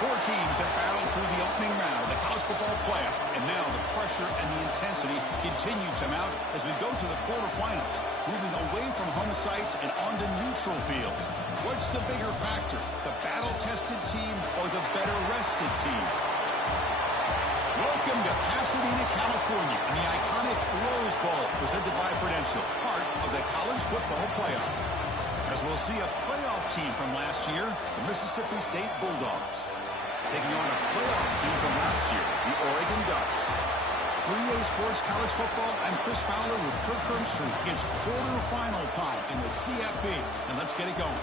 Four teams have battled through the opening round of the college football playoff, and now the pressure and the intensity continue to mount as we go to the quarterfinals, moving away from home sites and onto neutral fields. What's the bigger factor, the battle-tested team or the better-rested team? Welcome to Pasadena, California, in the iconic Rose Bowl, presented by Prudential, part of the college football playoff. As we'll see a playoff team from last year, the Mississippi State Bulldogs, taking on a playoff team from last year, the Oregon Ducks. For EA Sports College Football, I'm Chris Fowler with Kirk Herbstreit. It's quarterfinal time in the CFB, and let's get it going.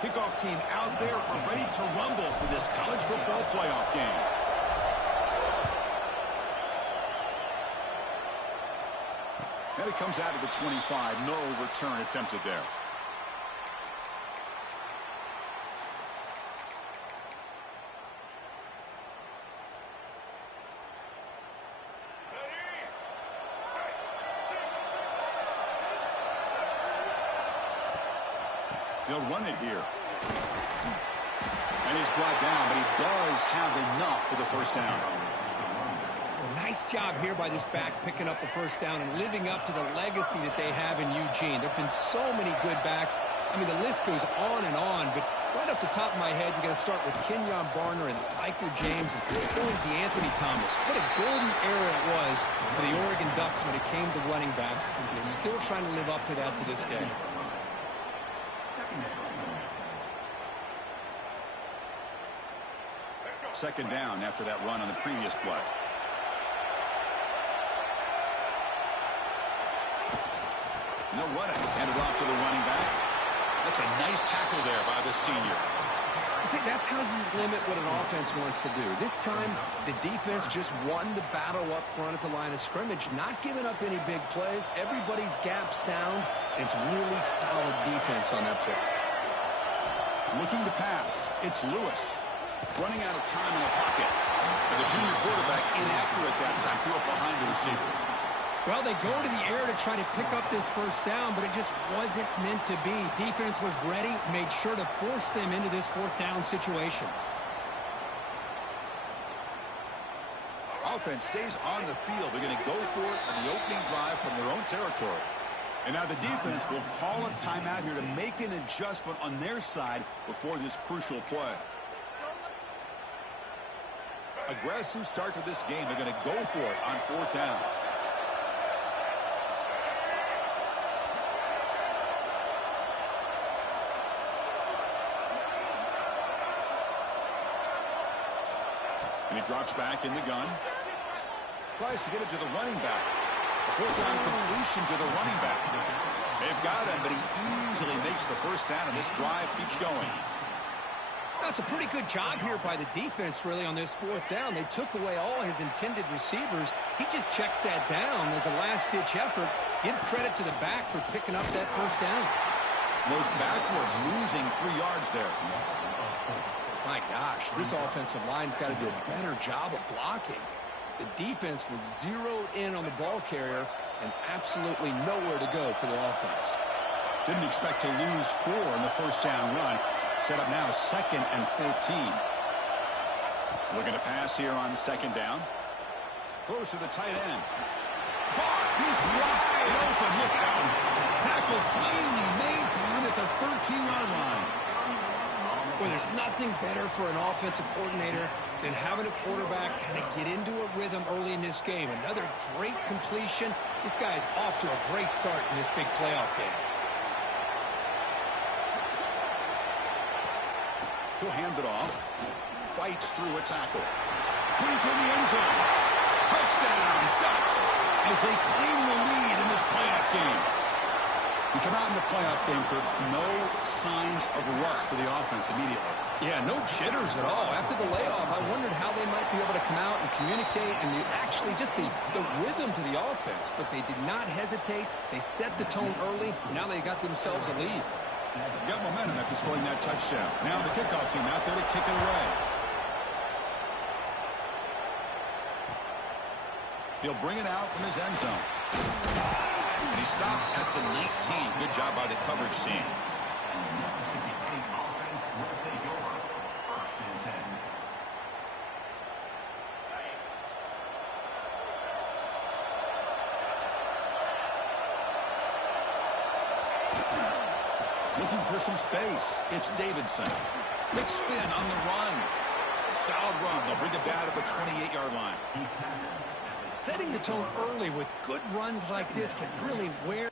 Kickoff team out there are ready to rumble for this college football playoff game. And it comes out of the 25. No return attempted there. They'll run it here. And he's brought down, but he does have enough for the first down. Well, nice job here by this back picking up a first down and living up to the legacy that they have in Eugene. There have been so many good backs. I mean, the list goes on and on, but right off the top of my head, you got to start with Kenyon Barner and Michael James and throwing DeAnthony Thomas. What a golden era it was for the Oregon Ducks when it came to running backs. They're still trying to live up to that to this day. Second down after that run on the previous play. No running. Handed off to the running back. That's a nice tackle there by the senior. See, that's how you limit what an offense wants to do. This time, the defense just won the battle up front at the line of scrimmage, not giving up any big plays. Everybody's gap sound. It's really solid defense on that play. Looking to pass. It's Lewis. Running out of time in the pocket. And the junior quarterback inaccurate that time. Threw it behind the receiver. Well, they go to the air to try to pick up this first down, but it just wasn't meant to be. Defense was ready, made sure to force them into this fourth down situation. Offense stays on the field. They're going to go for it on the opening drive from their own territory. And now the defense will call a timeout here to make an adjustment on their side before this crucial play. Aggressive start to this game. They're going to go for it on fourth down. And he drops back in the gun. Tries to get it to the running back. A fourth down completion to the running back. They've got him, but he easily makes the first down, and this drive keeps going. That's a pretty good job here by the defense, really, on this fourth down. They took away all his intended receivers. He just checks that down as a last-ditch effort. Give credit to the back for picking up that first down. Goes backwards, losing 3 yards there. My gosh, this offensive line's got to do a better job of blocking. The defense was zeroed in on the ball carrier and absolutely nowhere to go for the offense. Didn't expect to lose 4 in the first down run. Set up now 2nd and 14. Looking to pass here on second down. Close to the tight end. He's wide open. Look out. Tackle finally made down at the 13-yard line. Well, there's nothing better for an offensive coordinator than having a quarterback kind of get into a rhythm early in this game. Another great completion. This guy's off to a great start in this big playoff game. He'll hand it off. Fights through a tackle. Into the end zone. Touchdown, Ducks, as they claim the lead in this playoff game. We come out in the playoff game, Kirk. No signs of rust for the offense immediately. Yeah, no jitters at all. After the layoff, I wondered how they might be able to come out and communicate and actually just the rhythm to the offense. But they did not hesitate. They set the tone early. Now they got themselves a lead. Got momentum after scoring that touchdown. Now the kickoff team out there to kick it away. He'll bring it out from his end zone. And he stopped at the 19. Good job by the coverage team. Looking for some space. It's Davidson. Big spin on the run. Solid run. They'll bring it down to the 28-yard line. Setting the tone early with good runs like this can really wear.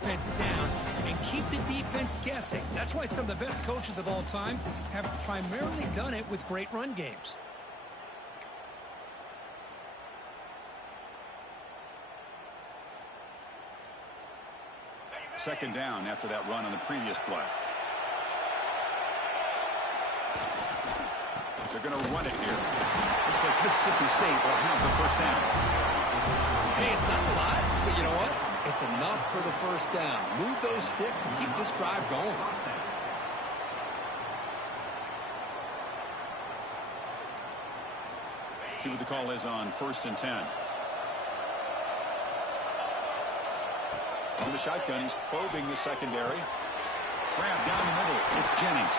Defense down and keep the defense guessing. That's why some of the best coaches of all time have primarily done it with great run games. Second down after that run on the previous play. They're going to run it here. Looks like Mississippi State will have the first down. Hey, it's not a lot, but you know what? It's enough for the first down. Move those sticks and keep this drive going. See what the call is on 1st and 10. On the shotgun, he's probing the secondary. Grab down the middle. It's Jennings.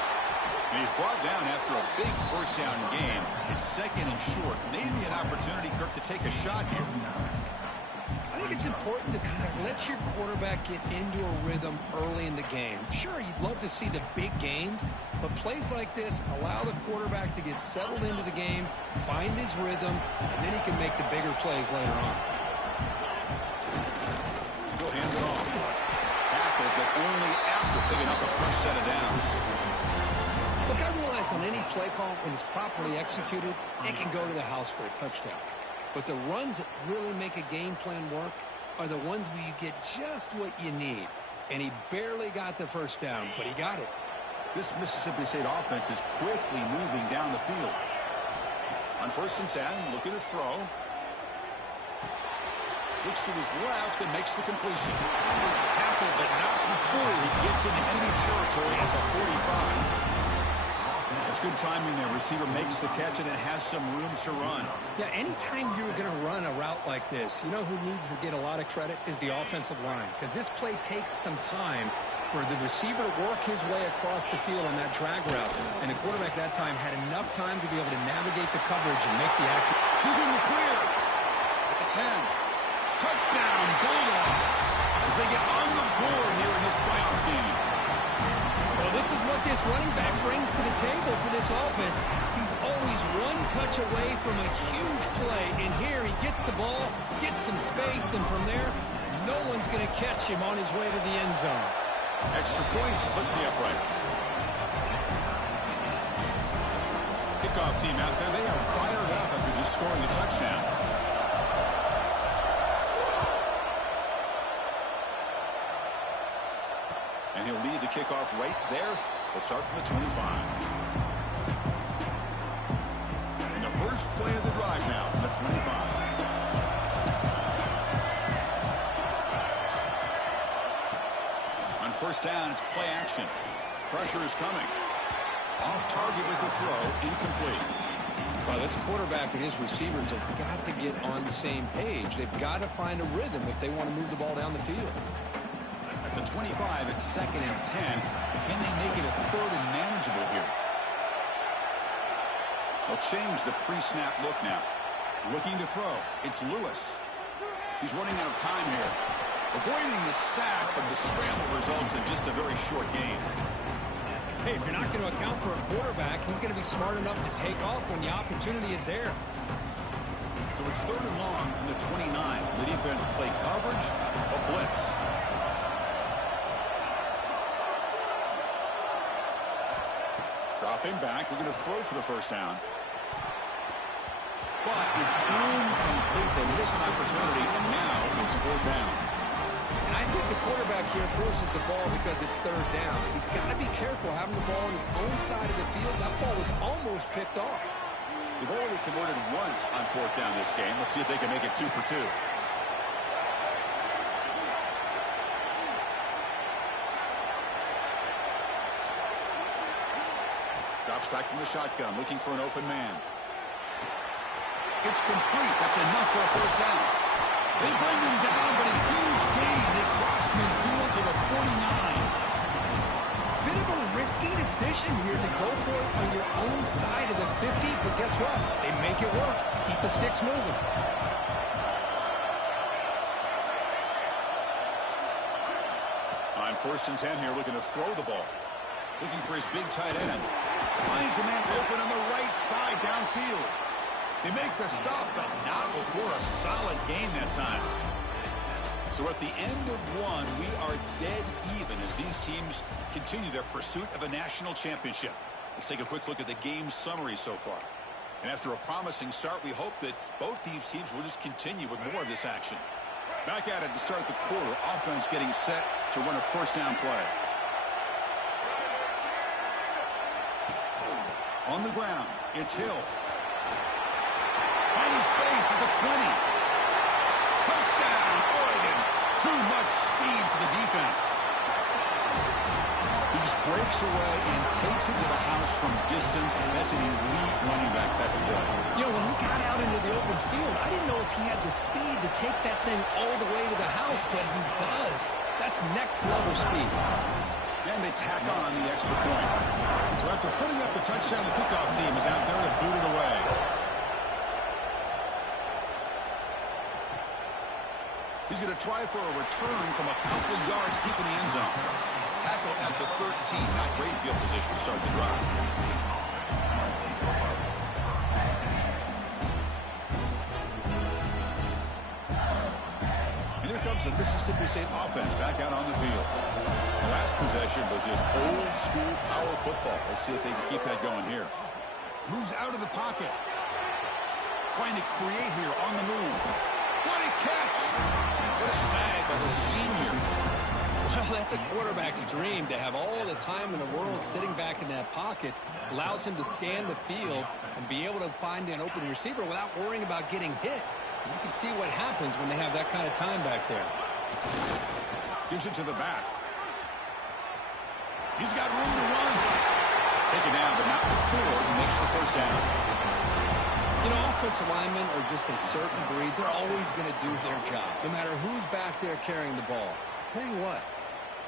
And he's brought down after a big first down game. It's 2nd and short. Maybe an opportunity, Kirk, to take a shot here. I think it's important to kind of let your quarterback get into a rhythm early in the game. Sure, you'd love to see the big gains, but plays like this allow the quarterback to get settled into the game, find his rhythm, and then he can make the bigger plays later on. He'll hand it off. Tackle, but only after picking up a fresh set of downs. Look, I realize on any play call, when it's properly executed, it can go to the house for a touchdown. But the runs that really make a game plan work are the ones where you get just what you need. And he barely got the first down, but he got it. This Mississippi State offense is quickly moving down the field. On 1st and 10, looking to throw. Looks to his left and makes the completion. Tackle, but not before he gets into enemy territory at the 45. That's good timing there. Receiver makes the catch and it has some room to run. Yeah, anytime you're going to run a route like this, you know who needs to get a lot of credit is the offensive line. Because this play takes some time for the receiver to work his way across the field on that drag route. And the quarterback that time had enough time to be able to navigate the coverage and make the accurate. He's in the clear. At the 10. Touchdown, Bulldogs. As they get on the board here in this playoff game. Well, this is what this running back brings to the table for this offense. He's always one touch away from a huge play. And here he gets the ball, gets some space, and from there, no one's going to catch him on his way to the end zone. Extra point splits the uprights. Kickoff team out there. They are fired up after just scoring a touchdown. And he'll lead the kickoff right there. They'll start from the 25. And the first play of the drive now from the 25. On 1st down, it's play action. Pressure is coming. Off target with the throw, incomplete. Well, this quarterback and his receivers have got to get on the same page. They've got to find a rhythm if they want to move the ball down the field. At the 25, it's 2nd and 10. Can they make it a 3rd and manageable here? They'll change the pre-snap look now. Looking to throw. It's Lewis. He's running out of time here. Avoiding the sack, but the scramble results in just a very short game. Hey, if you're not going to account for a quarterback, he's going to be smart enough to take off when the opportunity is there. So it's 3rd and long from the 29. The defense play coverage, a blitz. Dropping back, we're going to throw for the first down. But it's incomplete. They miss an opportunity, and now it's 4th down. And I think the quarterback here forces the ball because it's 3rd down. He's got to be careful having the ball on his own side of the field. That ball was almost picked off. They've already converted once on 4th down this game. Let's see if they can make it 2 for 2. Drops back from the shotgun, looking for an open man. It's complete. That's enough for a first down. They bring him down, but a huge gain. They cross midfield to the 49. Bit of a risky decision here to go for it on your own side of the 50, but guess what? They make it work. Keep the sticks moving. On 1st and 10 here, looking to throw the ball. Looking for his big tight end. Finds a man open on the right side downfield. They make the stop, but not before a solid game that time. So at the end of one, we are dead even as these teams continue their pursuit of a national championship. Let's take a quick look at the game summary so far. And after a promising start, we hope that both these teams will just continue with more of this action. Back at it to start the quarter. Offense getting set to run a first down play. On the ground, it's Hill. Finding space at the 20. Touchdown, Oregon. Too much speed for the defense. He just breaks away and takes it to the house from distance. That's an elite running back type of play. You know, when he got out into the open field, I didn't know if he had the speed to take that thing all the way to the house, but he does. That's next level speed. And they tack on the extra point. So after putting up the touchdown, the kickoff team is out there to boot it away. He's going to try for a return from a couple of yards deep in the end zone. Tackle at the 13. Not great field position to start the drive. And here comes the Mississippi State offense back out on the field. The last possession was just old school power football. Let's see if they can keep that going here. Moves out of the pocket. Trying to create here on the move. What a catch! What a sag by the senior. Well, that's a quarterback's dream to have all the time in the world sitting back in that pocket. Allows him to scan the field and be able to find an open receiver without worrying about getting hit. You can see what happens when they have that kind of time back there. Gives it to the back. He's got room to run. Take it down, but not before he makes the first down. You know, offensive linemen are just a certain breed. They're always going to do their job, no matter who's back there carrying the ball. I'll tell you what,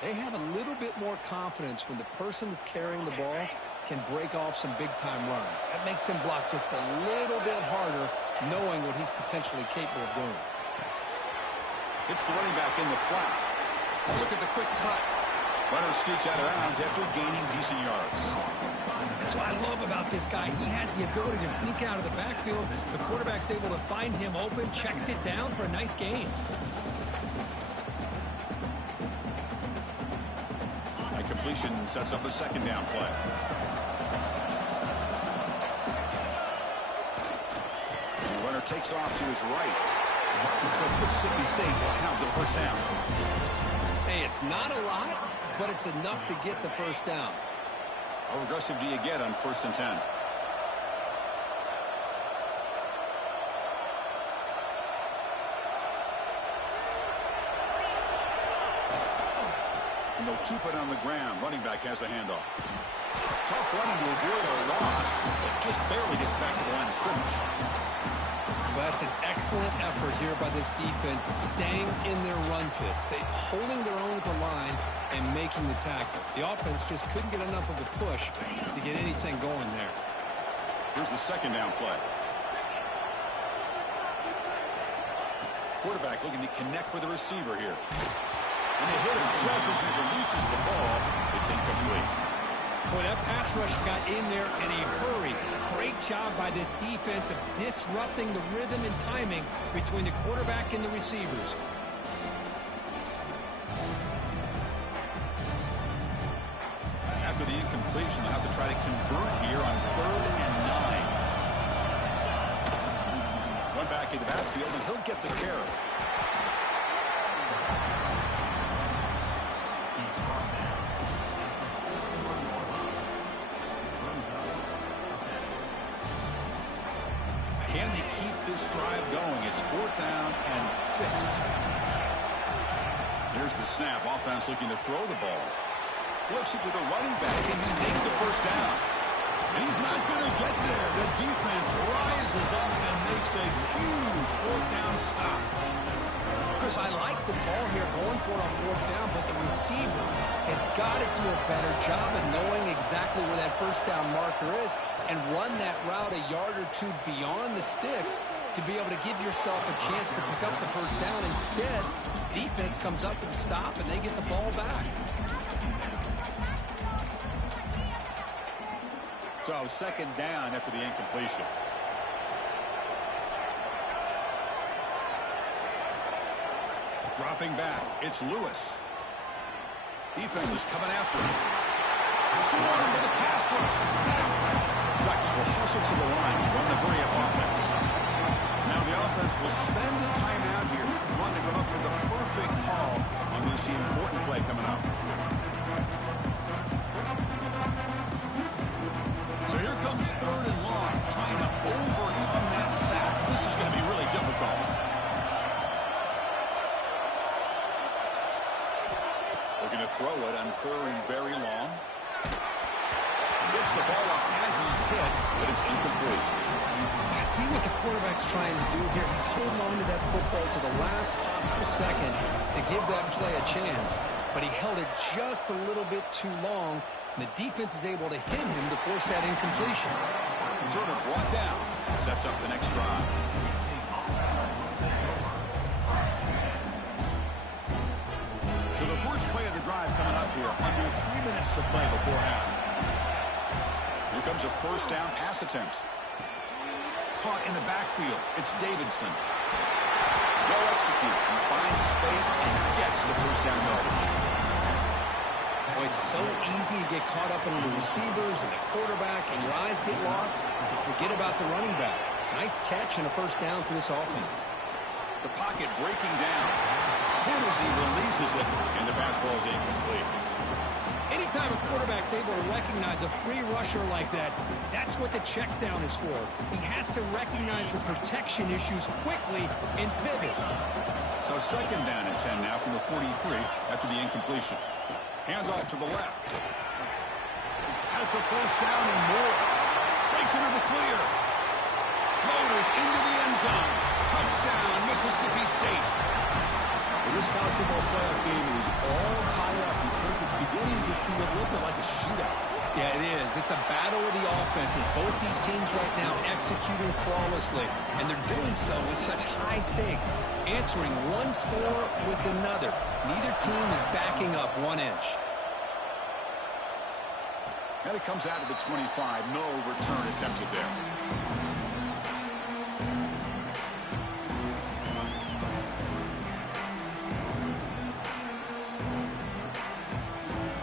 they have a little bit more confidence when the person that's carrying the ball can break off some big-time runs. That makes him block just a little bit harder, knowing what he's potentially capable of doing. It's the running back in the flat. Look at the quick cut. Runner scoots out of bounds after gaining decent yards. That's what I love about this guy. He has the ability to sneak out of the backfield. The quarterback's able to find him open, checks it down for a nice gain. A completion sets up a second down play. The runner takes off to his right. Looks like Mississippi State will have the first down. Hey, it's not a lot, but it's enough to get the first down. How aggressive do you get on 1st and 10? And they'll keep it on the ground. Running back has the handoff. Tough running to avoid a loss. It just barely gets back to the line of scrimmage. Well, that's an excellent effort here by this defense, staying in their run fits. They holding their own at the line and making the tackle. The offense just couldn't get enough of a push to get anything going there. Here's the second down play. Quarterback looking to connect with the receiver here. And they hit him just as he releases the ball. It's incomplete. Boy, that pass rush got in there in a hurry. Great job by this defense of disrupting the rhythm and timing between the quarterback and the receivers. After the incompletion, they'll have to try to convert here on 3rd and 9. One back in the backfield, and he'll get the carry. Can they keep this drive going? It's 4th down and 6. Here's the snap. Offense looking to throw the ball. Flips it to the running back, and he makes the 1st down. And he's not going to get there. The defense rises up and makes a huge 4th down stop. Chris, I like the call here going for it on 4th down, but the receiver has got to do a better job of knowing exactly where that 1st down marker is and run that route a yard or two beyond the sticks to be able to give yourself a chance to pick up the 1st down. Instead, defense comes up with a stop, and they get the ball back. So 2nd down after the incompletion. Dropping back, it's Lewis. Defense is coming after him. Swarm with a pass rush. Sack. Ducks will hustle to the line to run the hurry-up offense. Now the offense will spend the time out here trying to come up with the perfect call on this important play coming up. So here comes 3rd and long, trying to overcome that sack. This is going to be really difficult. Looking to throw it on 3rd and very long. Gets the ball up as he's hit, but it's incomplete. I see what the quarterback's trying to do here. He's holding on to that football to the last possible second to give that play a chance, but he held it just a little bit too long. The defense is able to hit him to force that incompletion. Turner brought down. Sets up the next drive. So the first play of the drive coming up here. Under 3 minutes to play before half. Here comes a 1st down pass attempt. Caught in the backfield. It's Davidson. Well executed. He finds space and gets the 1st down yardage. Boy, it's so easy to get caught up in the receivers and the quarterback, and your eyes get lost. You forget about the running back. Nice catch and a 1st down for this offense. The pocket breaking down. Then as he releases it, and the pass ball is incomplete. Anytime a quarterback's able to recognize a free rusher like that, that's what the check down is for. He has to recognize the protection issues quickly and pivot. So 2nd down and 10 now from the 43 after the incompletion. Hands off to the left. Has the 1st down and more. Breaks into the clear. Motors into the end zone. Touchdown, Mississippi State. Well, this college football playoff game is all tied up. You think it's beginning to feel a little bit like a shootout. Yeah, it is. It's a battle of the offenses. Both these teams right now executing flawlessly, and they're doing so with such high stakes, answering one score with another. Neither team is backing up 1 inch. And it comes out of the 25. No return attempted there.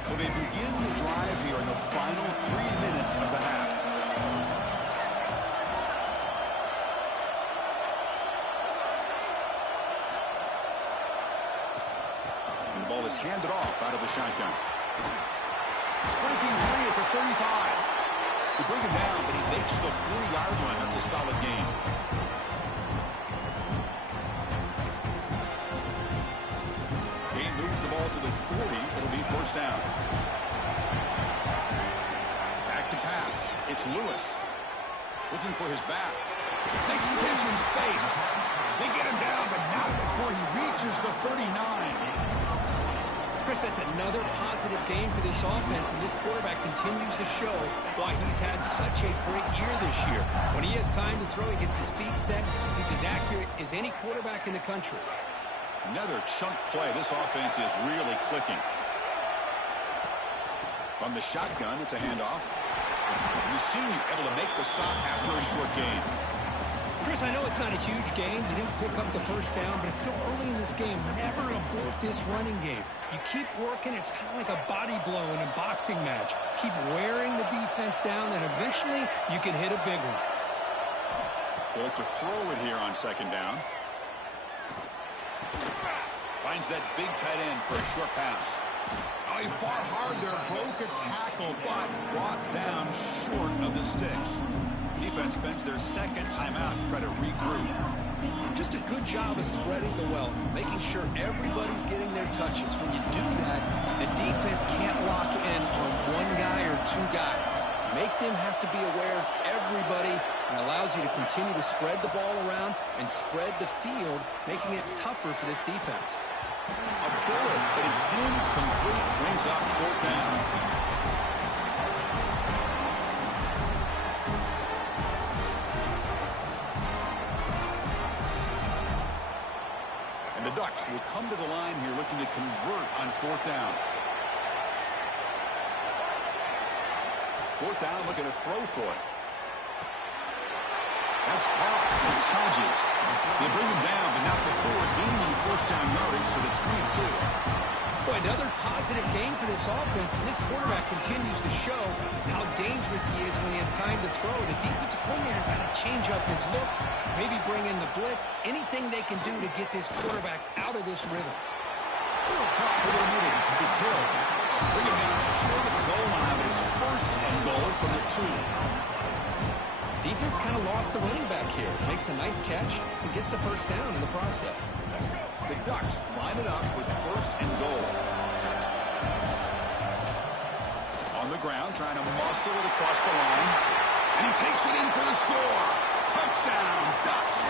So they begin the drive here in the final 3 minutes of the half. And the ball is handed off out of the shotgun. Breaking free at the 35. They bring him down, but he makes the 40-yard line. That's a solid gain. He moves the ball to the 40. It'll be 1st down. Back to pass. It's Lewis. Looking for his back. Makes the catch in space. They get him down, but not before he reaches the 39. Chris, that's another positive game for this offense, and this quarterback continues to show why he's had such a great year this year. When he has time to throw, he gets his feet set. He's as accurate as any quarterback in the country. Another chunk play. This offense is really clicking. From the shotgun, it's a handoff. The senior able to make the stop after a short gain. Chris, I know it's not a huge gain. You didn't pick up the first down, but it's still early in this game. Never abort this running game. You keep working. It's kind of like a body blow in a boxing match. Keep wearing the defense down, and eventually you can hit a big one. They look to throw it here on second down. Finds that big tight end for a short pass. Oh, he fought hard there, broke a tackle, but brought down short of the sticks. Defense spends their second timeout to try to regroup. Just a good job of spreading the wealth, making sure everybody's getting their touches. When you do that, the defense can't lock in on one guy or two guys. Make them have to be aware of everybody, and allows you to continue to spread the ball around and spread the field, making it tougher for this defense. A bullet, but it's incomplete. Brings up fourth down. And the Ducks will come to the line here looking to convert on fourth down. Fourth down, looking to throw for it. That's caught. It's Hodges. They bring him down, but not before gaining first down yardage to the 22. Boy, another positive game for this offense, and this quarterback continues to show how dangerous he is when he has time to throw. The defensive coordinator's got to change up his looks, maybe bring in the blitz, anything they can do to get this quarterback out of this rhythm. It's Hill. Bring him down short of the goal line, but it's first and goal from the 2. Defense kind of lost a running back here. Makes a nice catch and gets the first down in the process. The Ducks line it up with first and goal. On the ground, trying to muscle it across the line. And he takes it in for the score. Touchdown, Ducks.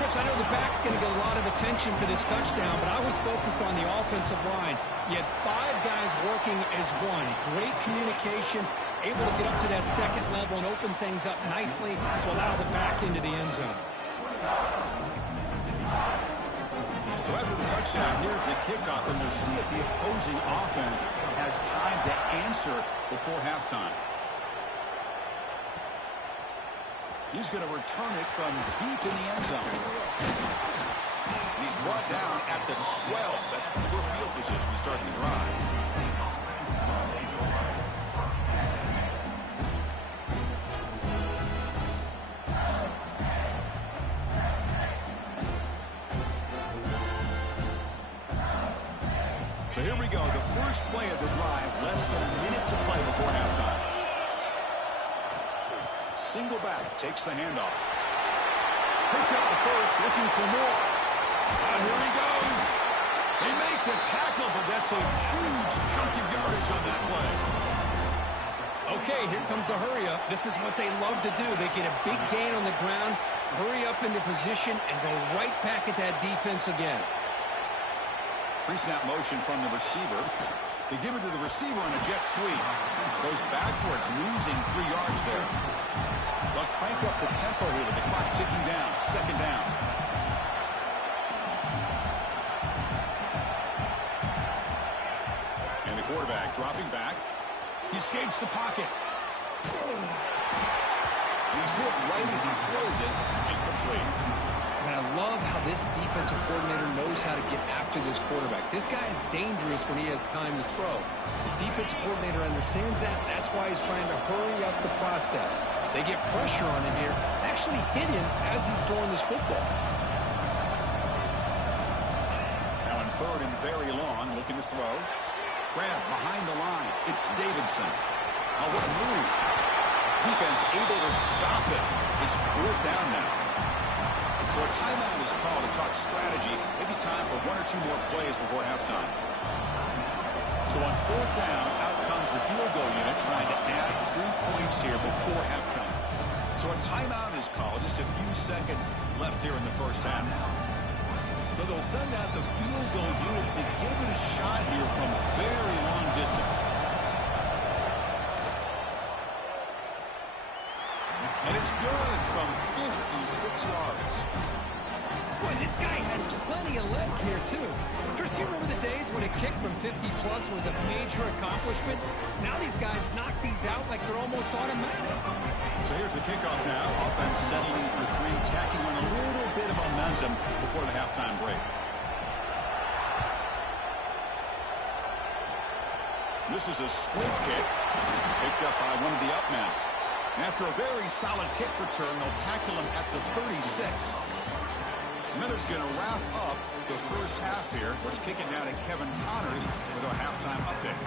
Chris, I know the back's going to get a lot of attention for this touchdown, but I was focused on the offensive line. You had 5 guys working as one. Great communication, able to get up to that second level and open things up nicely to allow the back into the end zone. So after the touchdown, here's the kickoff, and we'll see if the opposing offense has time to answer before halftime. He's going to return it from deep in the end zone. He's brought down at the 12. That's poor field position to start the drive. So here we go, the first play of the drive, less than a minute to play before halftime. Single back, takes the handoff. Picks up the first, looking for more. And here he goes. They make the tackle, but that's a huge chunk of yardage on that play. Okay, here comes the hurry up. This is what they love to do. They get a big gain on the ground, hurry up into position, and go right back at that defense again. Pre-snap motion from the receiver. They give it to the receiver on a jet sweep. Goes backwards, losing 3 yards there. They'll crank up the tempo here with the clock ticking down. Second down. And the quarterback dropping back. He escapes the pocket. He's hit right as he throws it. Incomplete. And I love how this defensive coordinator knows how to get after this quarterback. This guy is dangerous when he has time to throw. The defensive coordinator understands that. That's why he's trying to hurry up the process. They get pressure on him here. Actually hit him as he's throwing this football. Now in third and very long, looking to throw. Grab behind the line. It's Davidson. Oh, what a move. Defense able to stop it. It's fourth down now. So a timeout is called to talk strategy. Maybe time for 1 or 2 more plays before halftime. So on fourth down, out comes the field goal unit trying to add 3 points here before halftime. So a timeout is called. Just a few seconds left here in the first half. So they'll send out the field goal unit to give it a shot here from very long distance. And it's good from 56 yards. Boy, this guy had plenty of leg here, too. Chris, you remember the days when a kick from 50-plus was a major accomplishment? Now these guys knock these out like they're almost automatic. So here's the kickoff now. Offense settling for three, tacking on a little bit of momentum before the halftime break. This is a squib kick, picked up by one of the up men. After a very solid kick return, they'll tackle him at the 36. Miller's going to wrap up the first half here. Let's kick it now to Kevin Connors with our halftime update.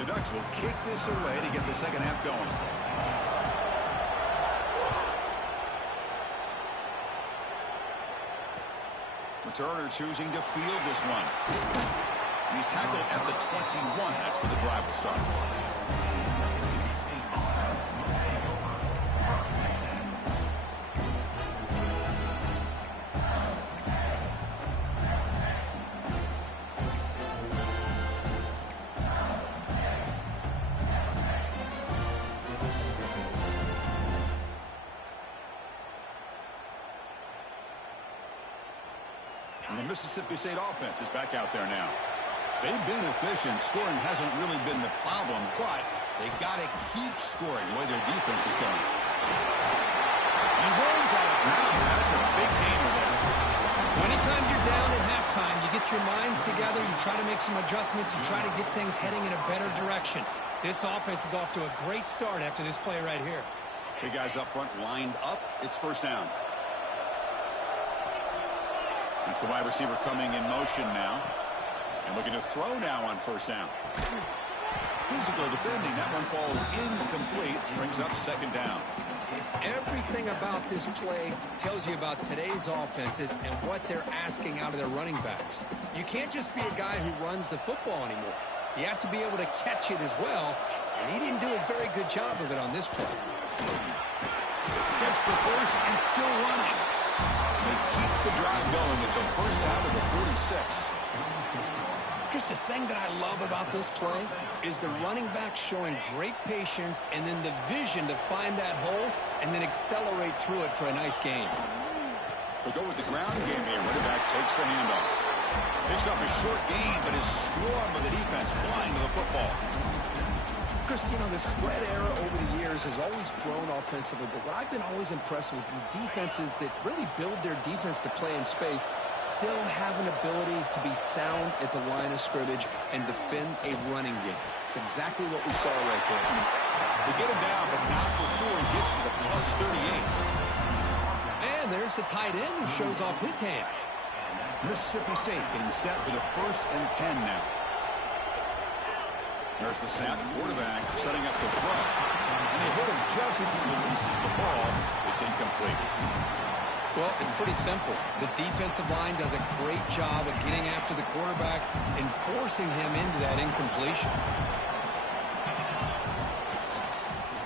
The Ducks will kick this away to get the second half going. Turner choosing to field this one. He's tackled at the 21. That's where the drive will start. And the Mississippi State offense is back out there now. They've been efficient. Scoring hasn't really been the problem, but they've got to keep scoring the way their defense is going. He rolls out of bounds. That's a big gainer there. Anytime you're down at halftime, you get your minds together, you try to make some adjustments, you try to get things heading in a better direction. This offense is off to a great start after this play right here. Big guys up front lined up. It's first down. It's the wide receiver coming in motion now. And looking to throw now on first down. Physical defending. That one falls incomplete. Brings up second down. Everything about this play tells you about today's offenses and what they're asking out of their running backs. You can't just be a guy who runs the football anymore. You have to be able to catch it as well. And he didn't do a very good job of it on this play. Gets the first and still running. They keep the drive going. It's a first down to the 46. Just the thing that I love about this play is the running back showing great patience and then the vision to find that hole and then accelerate through it for a nice gain. They go with the ground game here. Running back takes the handoff. Picks up a short gain, but is swarmed by the defense flying to the football. Chris, you know, the spread era over the years has always grown offensively, but what I've been always impressed with defenses that really build their defense to play in space still have an ability to be sound at the line of scrimmage and defend a running game. It's exactly what we saw right there. They get him down, but not before he gets to the plus 38. And there's the tight end who shows off his hands. Mississippi State getting set for the 1st and 10 now. There's the snap. Quarterback setting up the throw. And they hit him just as he releases the ball. It's incomplete. Well, it's pretty simple. The defensive line does a great job of getting after the quarterback and forcing him into that incompletion.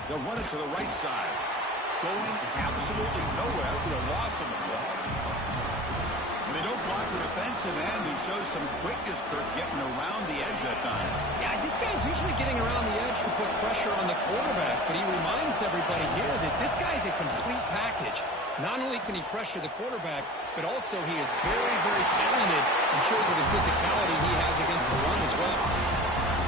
They'll run it to the right side. Going absolutely nowhere with a loss on the ball. They don't block the defensive end, who shows some quickness, Kirk, getting around the edge that time. Yeah, this guy's usually getting around the edge to put pressure on the quarterback, but he reminds everybody here that this guy's a complete package. Not only can he pressure the quarterback, but also he is very, very talented and shows you the physicality he has against the run as well.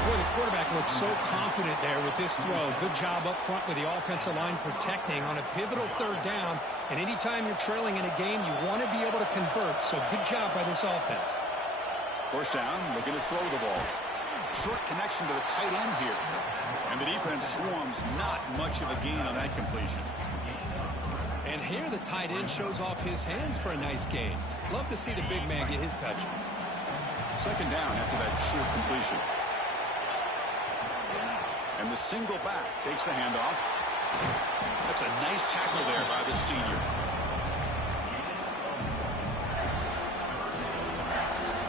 Boy, the quarterback looks so confident there with this throw. Good job up front with the offensive line protecting on a pivotal third down. And anytime you're trailing in a game, you want to be able to convert. So good job by this offense. First down, looking to throw the ball. Short connection to the tight end here. And the defense swarms, not much of a gain on that completion. And here the tight end shows off his hands for a nice gain. Love to see the big man get his touches. Second down after that short completion. And the single back takes the handoff. That's a nice tackle there by the senior.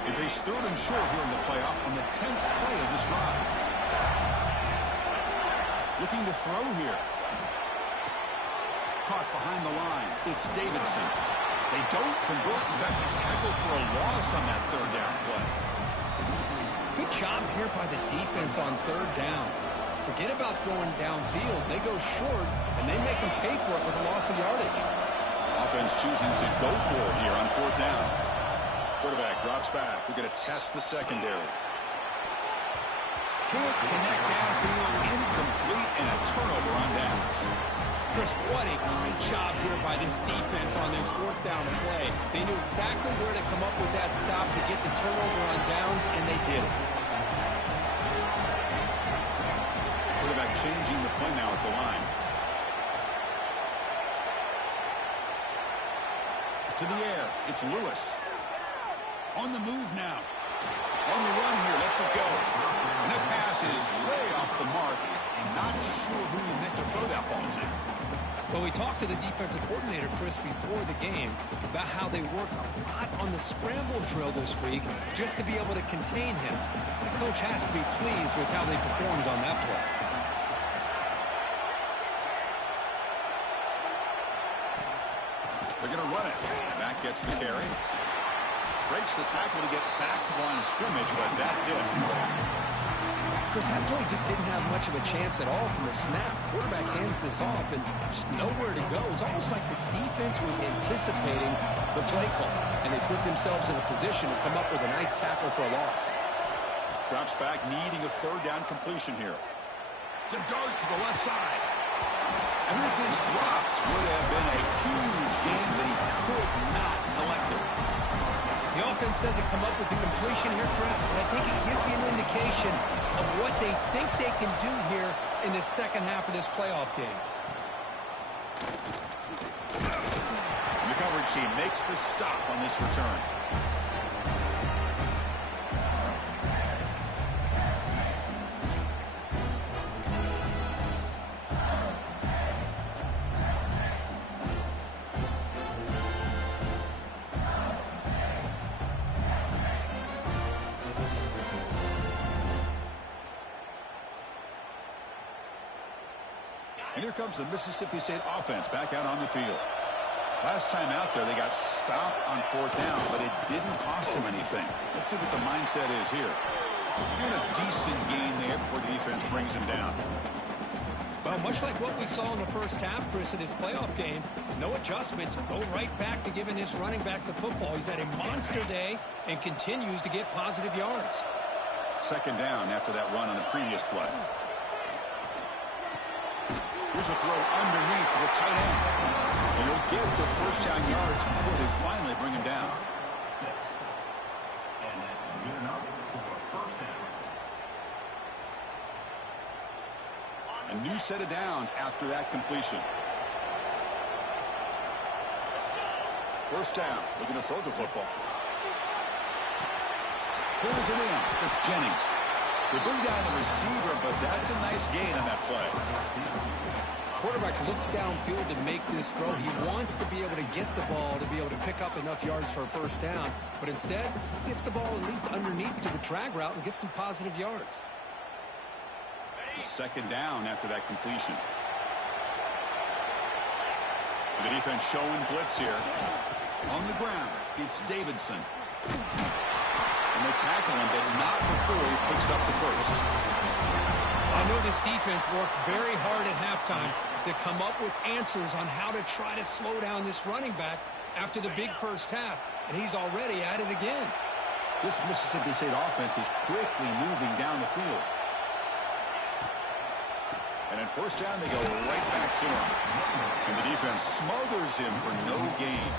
They face third and short here in the playoff on the 10th play of this drive. Looking to throw here. Caught behind the line. It's Davidson. They don't convert. In fact, he's tackled for a loss on that third down play. Good job here by the defense on third down. Forget about throwing downfield. They go short, and they make them pay for it with a loss of yardage. Offense choosing to go for it here on 4th down. Quarterback drops back. We're going to test the secondary. Can't connect downfield, incomplete, and a turnover on downs. Chris, what a great job here by this defense on this 4th down play. They knew exactly where to come up with that stop to get the turnover on downs, and they did it. Quarterback changing the play now at the line. To the air, it's Lewis. On the move now. On the run here, lets it go. And the pass is way off the mark. Not sure who he meant to throw that ball to. Well, we talked to the defensive coordinator, Chris, before the game about how they worked a lot on the scramble drill this week just to be able to contain him. The coach has to be pleased with how they performed on that play. They're going to run it. Back gets the carry. Breaks the tackle to get back to the line of scrimmage, but that's it. Chris, that play just didn't have much of a chance at all from the snap. Quarterback hands this off and just nowhere to go. It's almost like the defense was anticipating the play call, and they put themselves in a position to come up with a nice tackle for a loss. Drops back, needing a 3rd down completion here. To dart to the left side. And this is dropped. Would have been a huge gain, but he could not collect it. The offense doesn't come up with the completion here, Chris, but I think it gives you an indication of what they think they can do here in the second half of this playoff game. The coverage team makes the stop on this return. And here comes the Mississippi State offense back out on the field. Last time out there, they got stopped on 4th down, but it didn't cost them anything. Let's see what the mindset is here. Get a decent gain there before the defense brings him down. Well, much like what we saw in the first half, Chris, of this playoff game, no adjustments. Go right back to giving this running back the football. He's had a monster day and continues to get positive yards. 2nd down after that run on the previous play. Here's a throw underneath to the tight end. And he'll get the 1st down yards before they finally bring him down. And that's good enough for a 1st down. A new set of downs after that completion. 1st down. Looking to throw the football. Pulls it in. It's Jennings. They bring down the receiver, but that's a nice gain on that play. Quarterback looks downfield to make this throw. He wants to be able to get the ball to be able to pick up enough yards for a 1st down, but instead he gets the ball at least underneath to the drag route and gets some positive yards. 2nd down after that completion. The defense showing blitz here. On the ground, it's Davidson. And they tackle him, but not before he picks up the 1st. I know this defense worked very hard at halftime to come up with answers on how to try to slow down this running back after the big first half, and he's already at it again. This Mississippi State offense is quickly moving down the field. And at 1st down, they go right back to him. And the defense smothers him for no gain.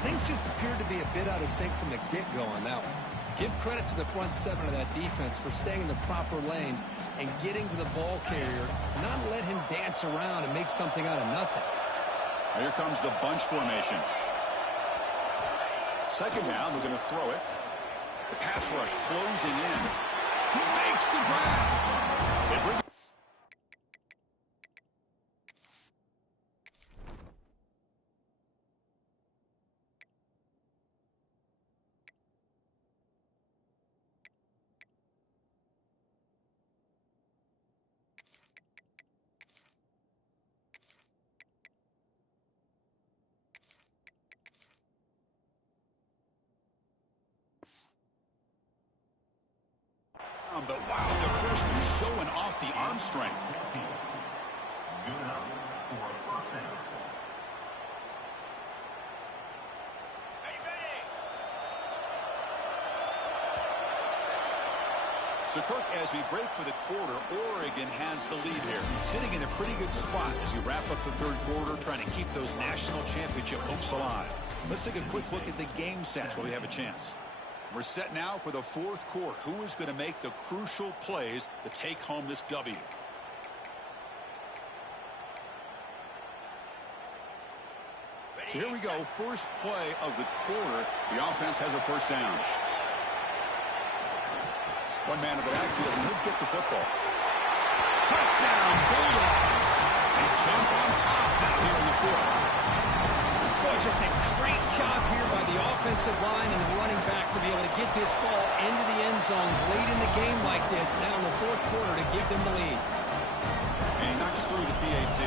Things just appeared to be a bit out of sync from the get-go on that one. Give credit to the front 7 of that defense for staying in the proper lanes and getting to the ball carrier, not let him dance around and make something out of nothing. Here comes the bunch formation. 2nd down, we're going to throw it. The pass rush closing in. He makes the grab. They bring But wow, the freshman showing off the arm strength. Good enough for a first down. So, Kirk, as we break for the quarter, Oregon has the lead here, sitting in a pretty good spot as we wrap up the third quarter, trying to keep those national championship hopes alive. Let's take a quick look at the game sets while we have a chance. We're set now for the fourth quarter. Who is going to make the crucial plays to take home this W? So here we go. First play of the quarter. The offense has a first down. One man in the backfield, and he'll get the football. Touchdown, Bulldogs. They jump on top now here in the fourth. Boy, just a great job here by the offensive line and the running back to be able to get this ball into the end zone late in the game like this, now in the fourth quarter, to give them the lead. And he knocks through the PAT.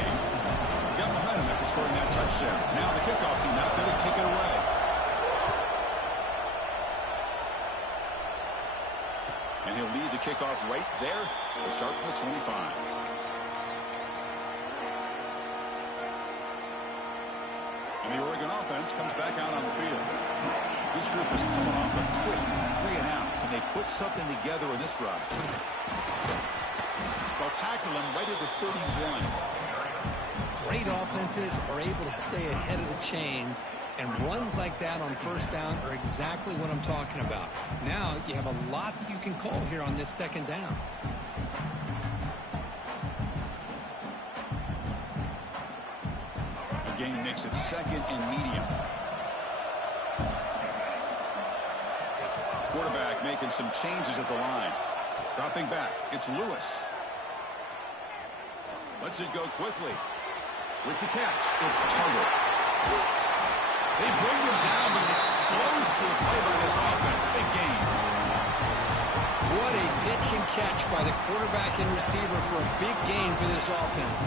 Got momentum after scoring that touchdown. Now the kickoff team out there to kick it away. And he'll lead the kickoff right there. We'll start from the 25. And the Oregon offense comes back out on the field. This group is coming off a quick 3-and-out. Can they put something together in this run? They'll tackle him right at the 31. Great offenses are able to stay ahead of the chains, and runs like that on first down are exactly what I'm talking about. Now you have a lot that you can call here on this second down. The game makes it second and medium. Quarterback making some changes at the line. Dropping back, it's Lewis. Lets it go quickly. With the catch, it's Tuggle. They bring him down, but an explosive play by this offense. Big game. What a pitch and catch by the quarterback and receiver for a big gain for this offense.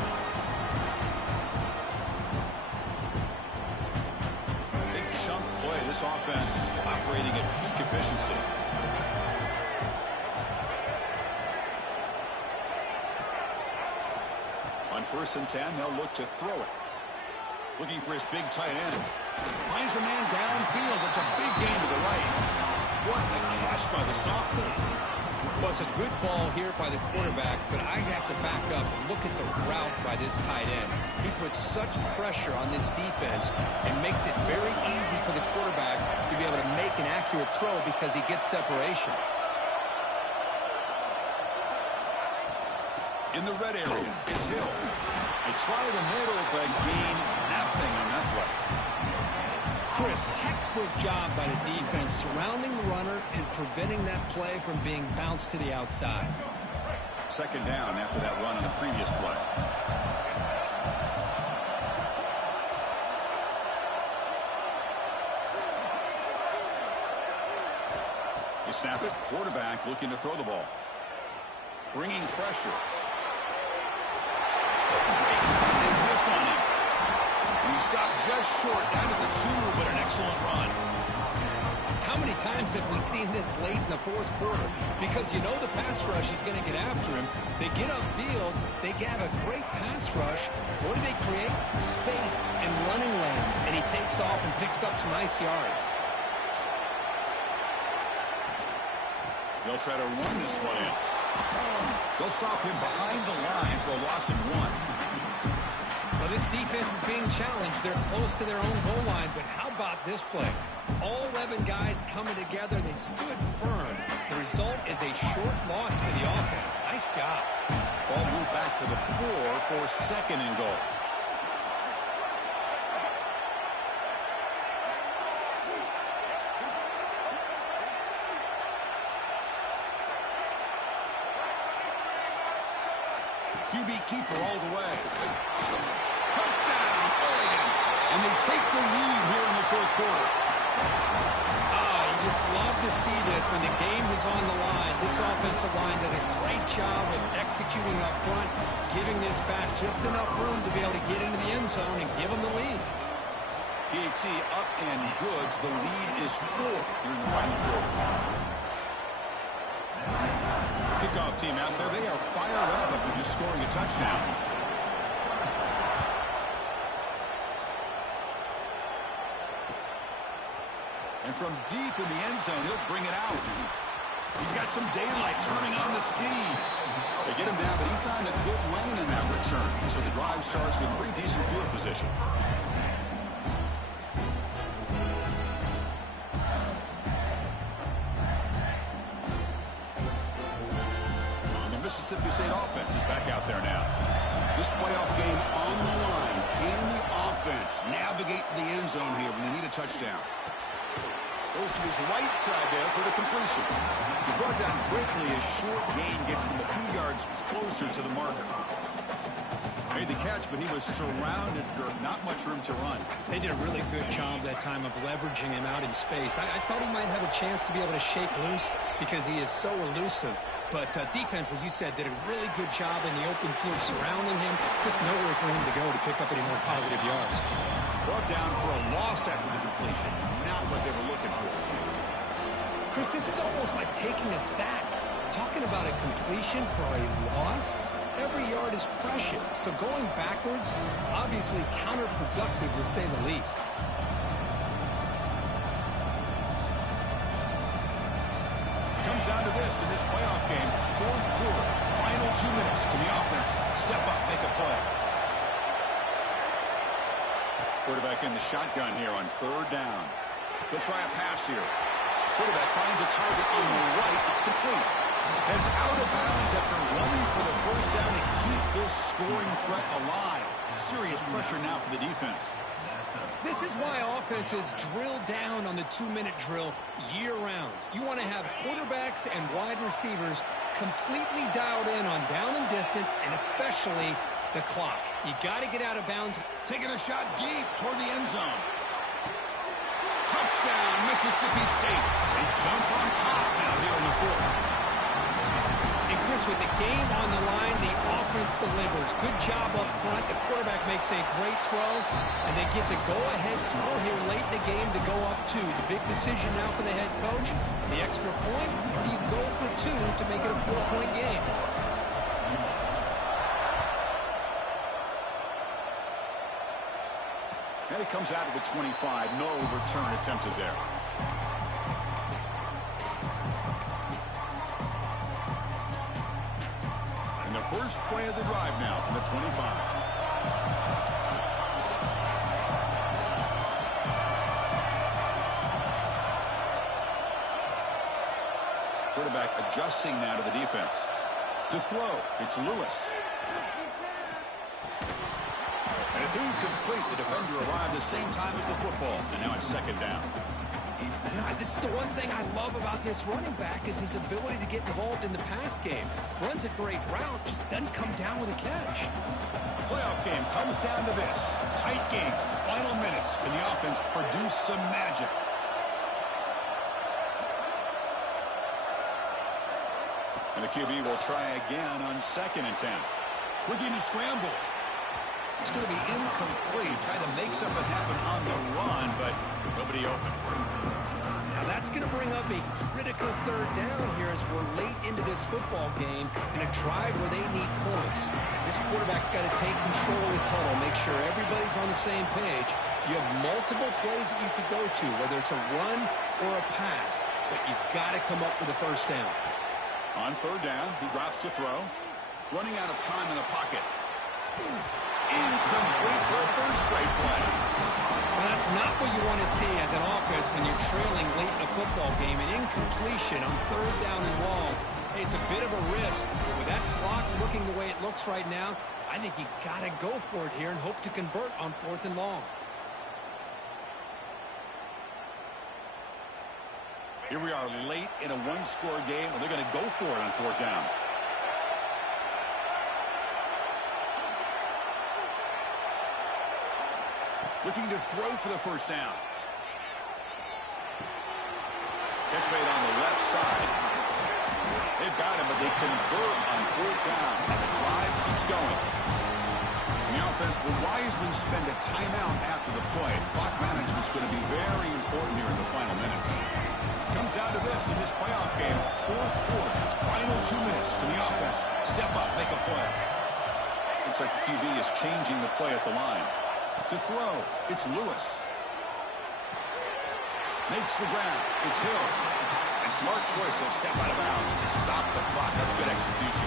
Big chunk play. This offense operating at peak efficiency. On 1st and 10, they'll look to throw it. Looking for his big tight end. Finds a man downfield. It's a big gain to the right. What a catch by the sophomore. Well, it's a good ball here by the quarterback, but I have to back up and look at the route by this tight end. He puts such pressure on this defense and makes it very easy for the quarterback to be able to make an accurate throw because he gets separation. In the red area, it's Hill. They try the middle, but gain nothing on that play. Chris, textbook job by the defense surrounding the runner and preventing that play from being bounced to the outside. Second down after that run on the previous play. You snap it, quarterback looking to throw the ball. Bringing pressure. They whiff on him. And he stopped just short, down at the 2, but an excellent run. How many times have we seen this late in the fourth quarter? Because you know the pass rush is going to get after him. They get upfield. They have a great pass rush. What do they create? Space and running lanes. And he takes off and picks up some nice yards. They'll try to run this one in. They'll stop him behind the line for a loss of 1. Well, this defense is being challenged. They're close to their own goal line, but how about this play? All 11 guys coming together. They stood firm. The result is a short loss for the offense. Nice job. Ball moved back to the 4 for second and goal. QB keeper all the way. Touchdown, Oregon. And they take the lead here in the fourth quarter. You just love to see this when the game is on the line. This offensive line does a great job of executing up front, giving this back just enough room to be able to get into the end zone and give them the lead. PAT up and good. The lead is 4 here in the final quarter. Kickoff team out there, they are fired up after just scoring a touchdown. And from deep in the end zone, he'll bring it out. He's got some daylight turning on the speed. They get him down, but he found a good lane in that return. So the drive starts with pretty decent field position. Mississippi State offense is back out there now. This playoff game on the line. Can the offense navigate the end zone here when they need a touchdown? Goes to his right side there for the completion. He's brought down quickly as short gain gets them a few yards closer to the marker. Made the catch, but he was surrounded, Kirk. Not much room to run. They did a really good job that time of leveraging him out in space. I thought he might have a chance to be able to shake loose because he is so elusive. But defense, as you said, did a really good job in the open field surrounding him. Just nowhere for him to go to pick up any more positive yards. Brought down for a loss after the completion. Not what they were looking for. Chris, this is almost like taking a sack. Talking about a completion for a loss? Every yard is precious. So going backwards, obviously counterproductive to say the least. Comes down to this in this playoff game. Fourth quarter, final 2 minutes. Can the offense step up, make a play? Quarterback in the shotgun here on third down. They'll try a pass here. Quarterback finds a target on the right. It's complete. Heads out of bounds after running for the first down to keep this scoring threat alive. Serious pressure now for the defense. This is why offenses drill down on the 2-minute drill year-round. You want to have quarterbacks and wide receivers completely dialed in on down and distance, and especially the clock. You got to get out of bounds. Taking a shot deep toward the end zone. Touchdown, Mississippi State. They jump on top now here in the fourth. And Chris, with the game on the line, the offense delivers. Good job up front. The quarterback makes a great throw, and they get the go-ahead score here late in the game to go up 2. The big decision now for the head coach, the extra point, or do you go for 2 to make it a 4-point game? And it comes out of the 25. No return attempted there. And the first play of the drive now from the 25. Quarterback adjusting now to the defense. To throw, it's Lewis. And it's incomplete. The defender arrived the same time as the football. And now it's second down. You know, this is the one thing I love about this running back is his ability to get involved in the pass game. Runs a great route, just doesn't come down with a catch. Playoff game comes down to this. Tight game. Final minutes. Can the offense produce some magic? And the QB will try again on 2nd and 10. Looking to scramble. It's going to be incomplete. Trying to make something happen on the run, but nobody open. Now that's going to bring up a critical third down here as we're late into this football game in a drive where they need points. This quarterback's got to take control of this huddle, make sure everybody's on the same page. You have multiple plays that you could go to, whether it's a run or a pass, but you've got to come up with a first down. On third down, he drops to throw. Running out of time in the pocket. Incomplete for a third straight play. Well, that's not what you want to see as an offense when you're trailing late in a football game. An incompletion on third down and long. It's a bit of a risk. But with that clock looking the way it looks right now, I think you got to go for it here and hope to convert on 4th and long. Here we are late in a one-score game, and they're going to go for it on 4th down. Looking to throw for the first down. Catch made on the left side. They've got him, but they convert on 4th down. And the drive keeps going. And the offense will wisely spend a timeout after the play. Clock management is going to be very important here in the final minutes. Comes down to this in this playoff game. 4th quarter. 2 minutes. Can the offense step up, make a play? Looks like the QB is changing the play at the line. To throw, it's Lewis. Makes the grab. It's Hill. And smart choice. He'll step out of bounds to stop the clock. That's good execution.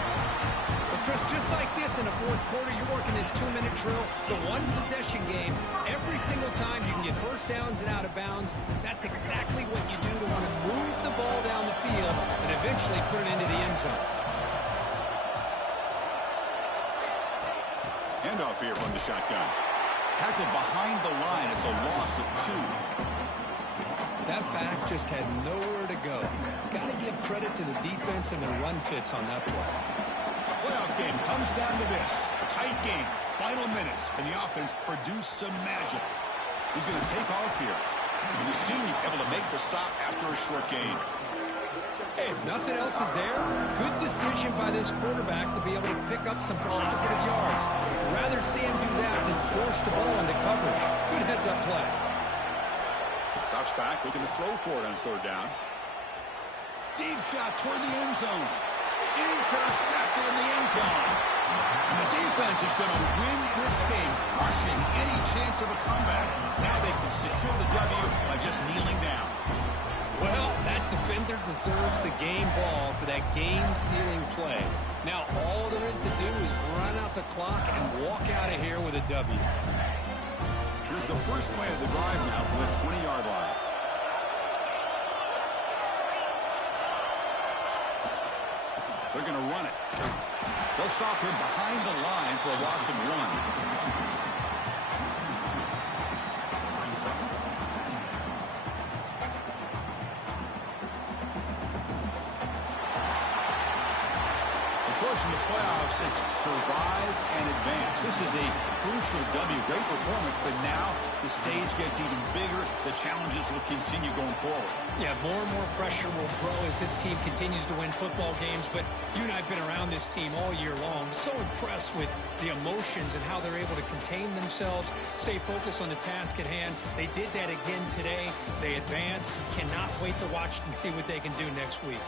Well, Chris, just like this in the fourth quarter, you're working this 2-minute drill. It's a one-possession game. Every single time you can get first downs and out of bounds. That's exactly what you do to want to move the ball down the field and eventually put it into the end zone. Handoff here from the shotgun. Tackled behind the line. It's a loss of 2. That back just had nowhere to go. Got to give credit to the defense and their run fits on that play. Playoff game comes down to this. Tight game. Final minutes. Can the offense produce some magic? Who's going to take off here? And the senior able to make the stop after a short gain. Hey, if nothing else is there, good decision by this quarterback to be able to pick up some positive yards. Rather see him do that than force the ball into coverage. Good heads-up play. Drops back, looking to throw for it on third down. Deep shot toward the end zone. Intercepted in the end zone. And the defense is going to win this game, crushing any chance of a comeback. Now they can secure the W by just kneeling down. Well, that defender deserves the game ball for that game-sealing play. Now, all there is to do is run out the clock and walk out of here with a W. Here's the first play of the drive now from the 20-yard line. They're going to run it. They'll stop him behind the line for a loss of 1. In the playoffs, it's survive and advance. This is a crucial W. Great performance, but now the stage gets even bigger. The challenges will continue going forward. Yeah, more and more pressure will grow as this team continues to win football games, but you and I have been around this team all year long. So impressed with the emotions and how they're able to contain themselves, stay focused on the task at hand. They did that again today. They advance. Cannot wait to watch and see what they can do next week.